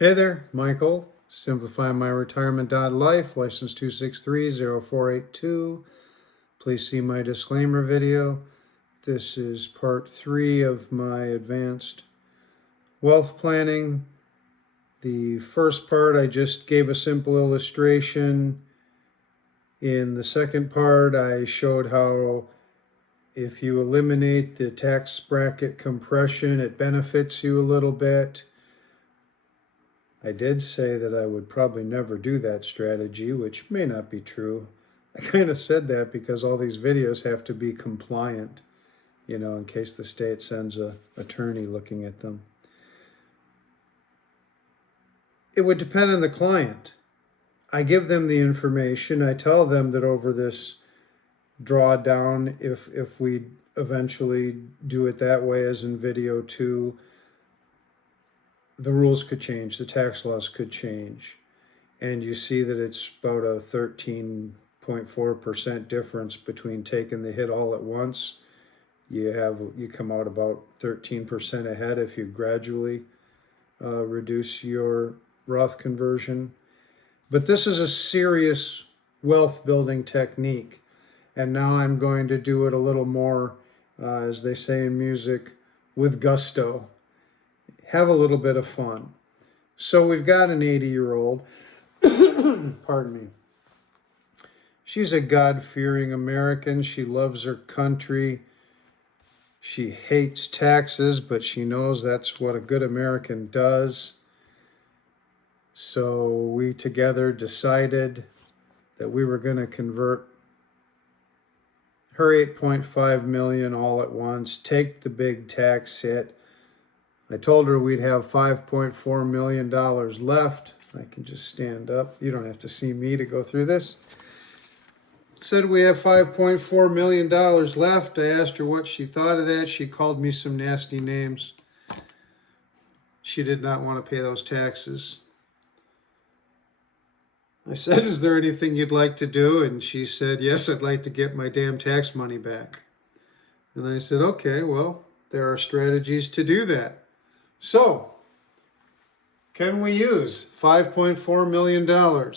Hey there, Michael. Simplifymyretirement.life, license 2630482. Please see my disclaimer video. This is part 3 of my advanced wealth planning. The first part, I just gave a simple illustration. In the second part, I showed how if you eliminate the tax bracket compression, it benefits you a little bit. I did say that I would probably never do that strategy, which may not be true. I kind of said that because all these videos have to be compliant, in case the state sends an attorney looking at them. It would depend on the client. I give them the information. I tell them that over this drawdown, if we eventually do it that way as in video 2, the rules could change, the tax laws could change. And you see that it's about a 13.4% difference between taking the hit all at once. You come out about 13% ahead if you gradually reduce your Roth conversion. But this is a serious wealth building technique. And now I'm going to do it a little more, as they say in music, with gusto. Have a little bit of fun. So we've got an 80-year-old, pardon me. She's a God-fearing American. She loves her country. She hates taxes, but she knows that's what a good American does. So we together decided that we were going to convert her $8.5 million all at once, take the big tax hit. I told her we'd have $5.4 million left. I can just stand up. You don't have to see me to go through this. Said we have $5.4 million left. I asked her what she thought of that. She called me some nasty names. She did not want to pay those taxes. I said, is there anything you'd like to do? And she said, yes, I'd like to get my damn tax money back. And I said, okay, well, there are strategies to do that. So, can we use $5.4 million? I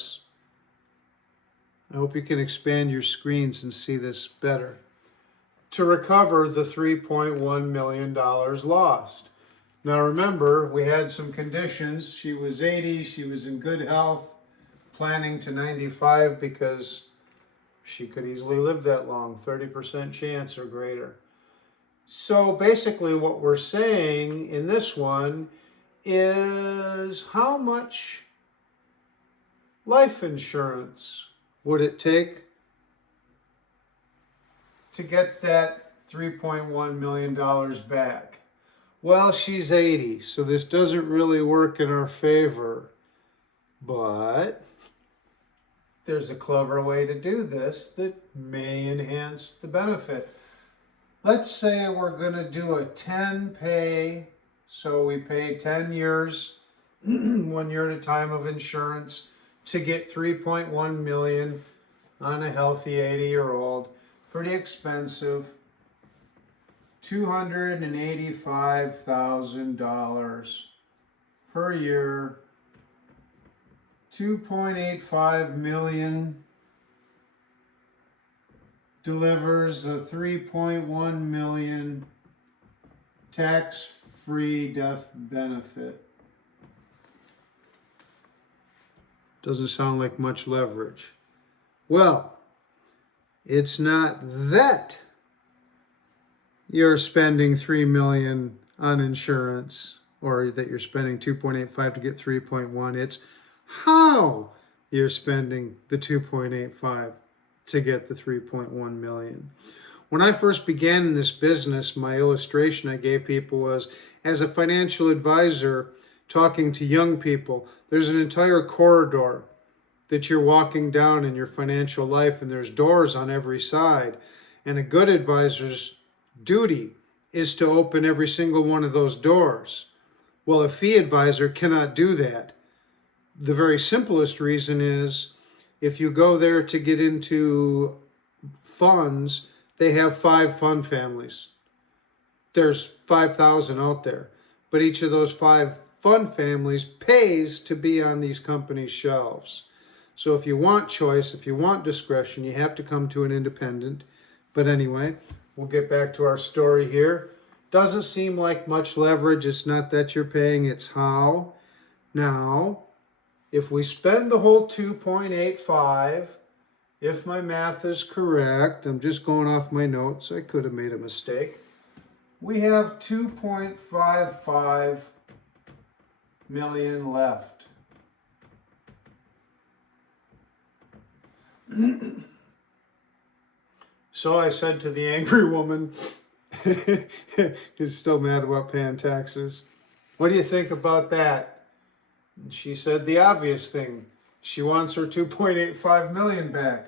hope you can expand your screens and see this better. To recover the $3.1 million lost. Now remember, we had some conditions. She was 80, she was in good health, planning to 95 because she could easily live that long, 30% chance or greater. So basically what we're saying in this one is how much life insurance would it take to get that $3.1 million back? Well, she's 80, so this doesn't really work in our favor, but there's a clever way to do this that may enhance the benefit. Let's say we're going to do a 10 pay, so we pay 10 years, 1 year at a time of insurance to get $3.1 million on a healthy 80-year-old. Pretty expensive. $285,000 per year. 2.85 million delivers a 3.1 million tax-free death benefit. Doesn't sound like much leverage. Well, it's not that you're spending $3 million on insurance or that you're spending 2.85 to get 3.1. It's how you're spending the 2.85 to get the 3.1 million. When I first began in this business, my illustration I gave people was, as a financial advisor talking to young people, there's an entire corridor that you're walking down in your financial life, and there's doors on every side. And a good advisor's duty is to open every single one of those doors. Well, a fee advisor cannot do that. The very simplest reason is if you go there to get into funds, they have 5 fund families. There's 5,000 out there, but each of those 5 fund families pays to be on these companies' shelves. So if you want choice, if you want discretion, you have to come to an independent. But anyway, we'll get back to our story here. Doesn't seem like much leverage. It's not that you're paying, it's how. Now, if we spend the whole 2.85, if my math is correct, I'm just going off my notes, I could have made a mistake. We have 2.55 million left. So I said to the angry woman, who's still mad about paying taxes, what do you think about that? And she said the obvious thing. She wants her 2.85 million back.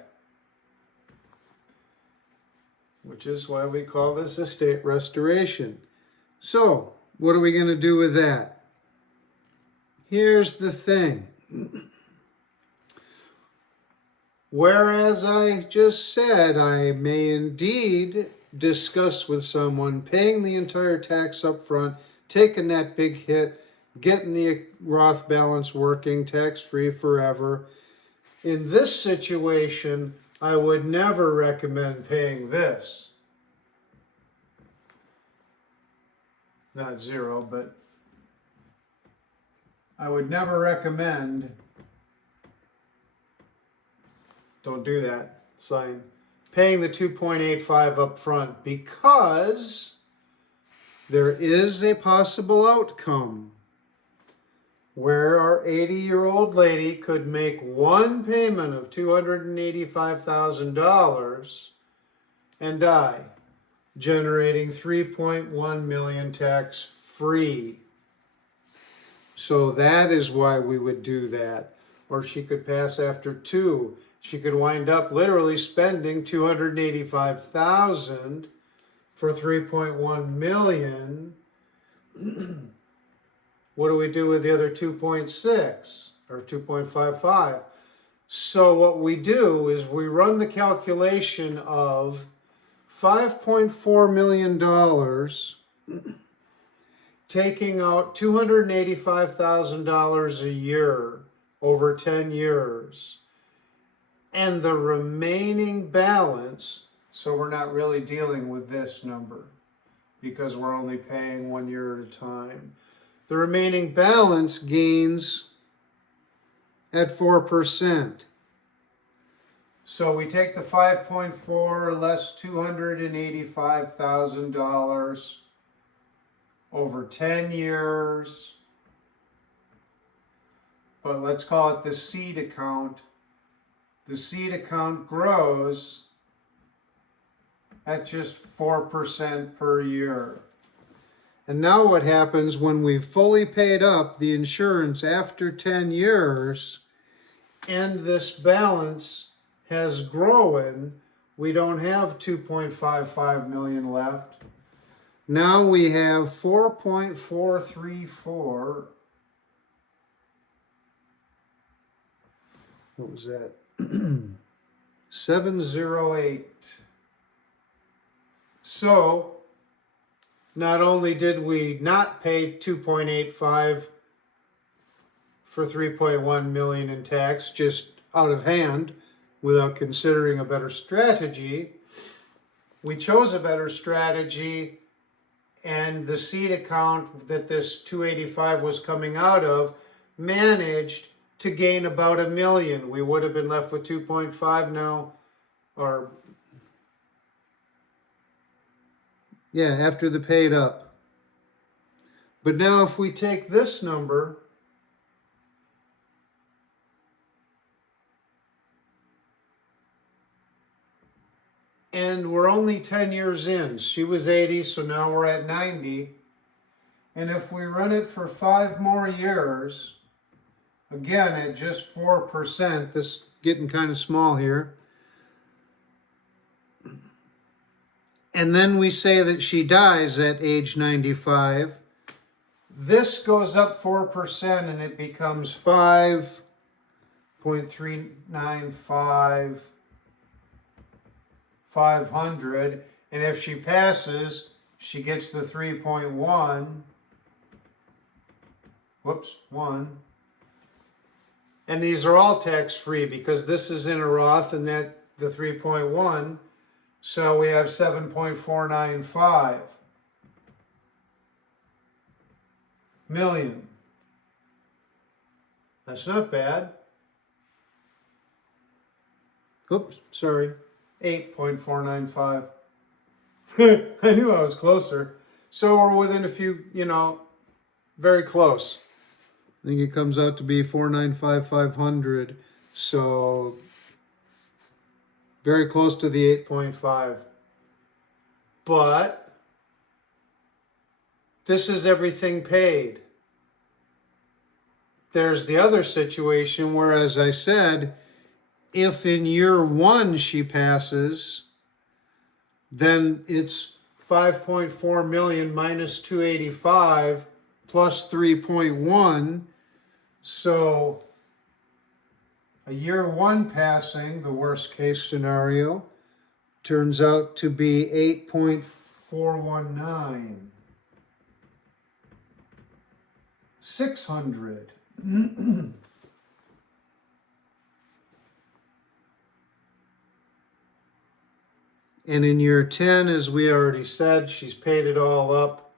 Which is why we call this estate restoration. So, what are we going to do with that? Here's the thing. Whereas I just said I may indeed discuss with someone paying the entire tax up front, taking that big hit, getting the Roth balance working tax-free forever. In this situation, I would never recommend paying this. Not zero, but I would never recommend, don't do that, sign, paying the 2.85 up front, because there is a possible outcome where our 80-year-old lady could make one payment of $285,000 and die, generating 3.1 million tax-free. So that is why we would do that. Or she could pass after 2. She could wind up literally spending $285,000 for 3.1 million. What do we do with the other 2.6 or 2.55? So what we do is we run the calculation of $5.4 million, taking out $285,000 a year over 10 years. And the remaining balance, so we're not really dealing with this number because we're only paying 1 year at a time. The remaining balance gains at 4%. So we take the 5.4 less $285,000 over 10 years. But let's call it the seed account. The seed account grows at just 4% per year. And now what happens when we've fully paid up the insurance after 10 years and this balance has grown, we don't have 2.55 million left. Now we have 4.434. What was that? 708. So, not only did we not pay 2.85 for 3.1 million in tax just out of hand without considering a better strategy, we chose a better strategy, and the seed account that this 285 was coming out of managed to gain about $1 million. We would have been left with 2.5 now, or yeah, after the paid up. But now if we take this number and we're only 10 years in. She was 80, so now we're at 90. And if we run it for 5 more years, again at just 4%, this is getting kind of small here. And then we say that she dies at age 95. This goes up 4% and it becomes 5.395. 500, and if she passes, she gets the 3.1. whoops, 1. And these are all tax-free because this is in a Roth and that the 3.1. So we have 7.495 million. That's not bad. Oops, sorry. 8.495. I knew I was closer. So we're within a few, very close. I think it comes out to be 495,500. So very close to the 8.5. But this is everything paid. There's the other situation where, as I said, if in year 1 she passes, then it's 5.4 million minus 285 plus 3.1. So a year 1 passing, the worst case scenario, turns out to be 8.419. 600. And in year 10, as we already said, she's paid it all up.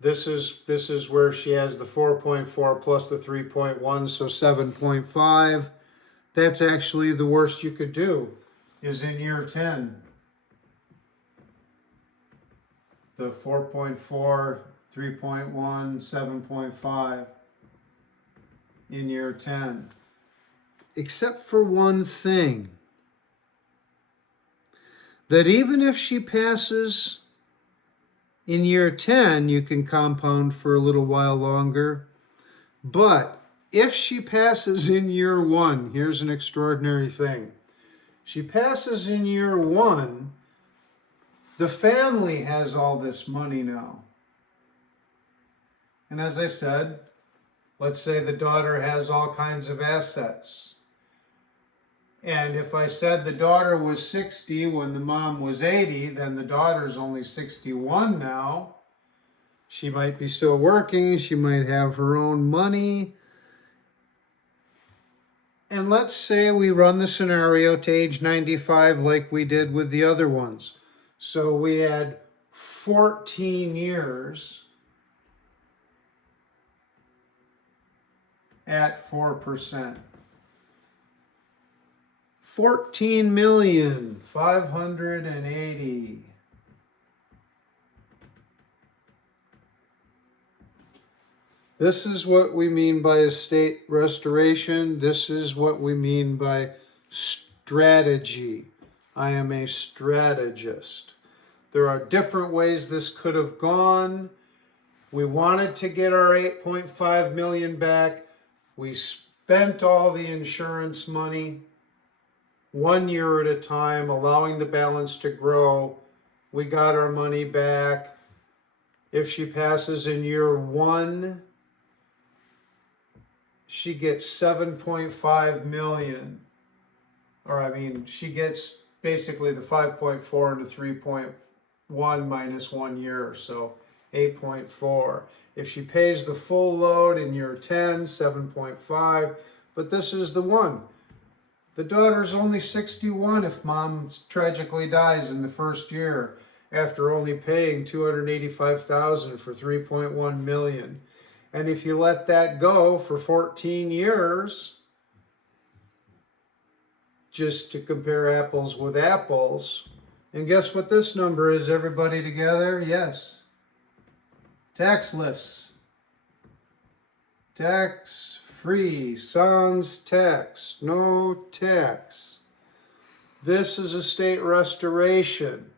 This is where she has the 4.4 plus the 3.1, so 7.5. That's actually the worst you could do, is in year 10. The 4.4, 3.1, 7.5 in year 10. Except for one thing, that even if she passes in year 10, you can compound for a little while longer. But if she passes in year 1, here's an extraordinary thing. She passes in year 1, the family has all this money now. And as I said, let's say the daughter has all kinds of assets. And if I said the daughter was 60 when the mom was 80, then the daughter's only 61 now. She might be still working. She might have her own money. And let's say we run the scenario to age 95 like we did with the other ones. So we had 14 years at 4%. 14,580,000. This is what we mean by estate restoration. This is what we mean by strategy. I am a strategist. There are different ways this could have gone. We wanted to get our 8.5 million back. We spent all the insurance money 1 year at a time, allowing the balance to grow. We got our money back. If she passes in year 1, she gets 7.5 million. She gets basically the 5.4 and the 3.1 minus 1 year, so 8.4. If she pays the full load in year 10, 7.5. But this is the one. The daughter's only 61 if mom tragically dies in the first year after only paying $285,000 for 3.1 million. And if you let that go for 14 years, just to compare apples with apples, and guess what this number is, everybody together? Yes. Taxless. Tax-free, sans tax, no tax. This is estate restoration.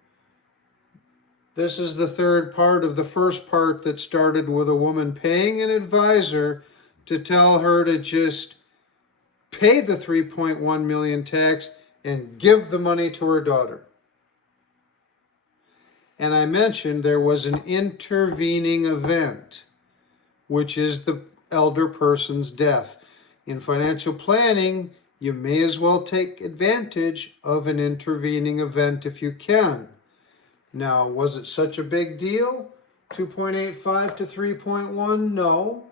This is the third part of the first part that started with a woman paying an advisor to tell her to just pay the 3.1 million tax and give the money to her daughter. And I mentioned there was an intervening event, which is the elder person's death. In financial planning, you may as well take advantage of an intervening event if you can. Now, was it such a big deal? 2.85 to 3.1? No,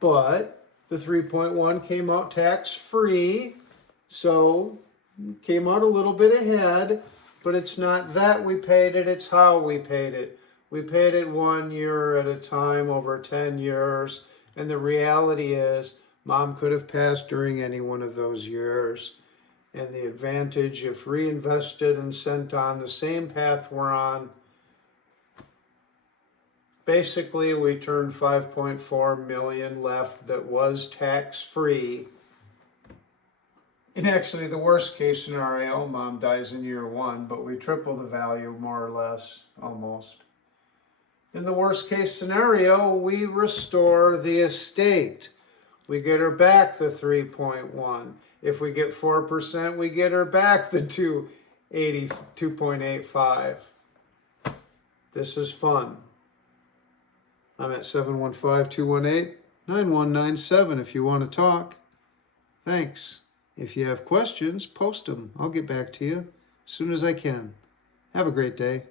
but the 3.1 came out tax-free, so came out a little bit ahead, but it's not that we paid it, it's how we paid it. We paid it 1 year at a time over 10 years, and the reality is Mom could have passed during any one of those years. And the advantage, if reinvested and sent on the same path we're on, basically we turned 5.4 million left that was tax-free. And actually, the worst case scenario, Mom dies in year 1, but we triple the value more or less, almost. In the worst case scenario, we restore the estate. We get her back the 3.1. If we get 4%, we get her back the 2.85. This is fun. I'm at 715-218-9197 if you want to talk. Thanks. If you have questions, post them. I'll get back to you as soon as I can. Have a great day.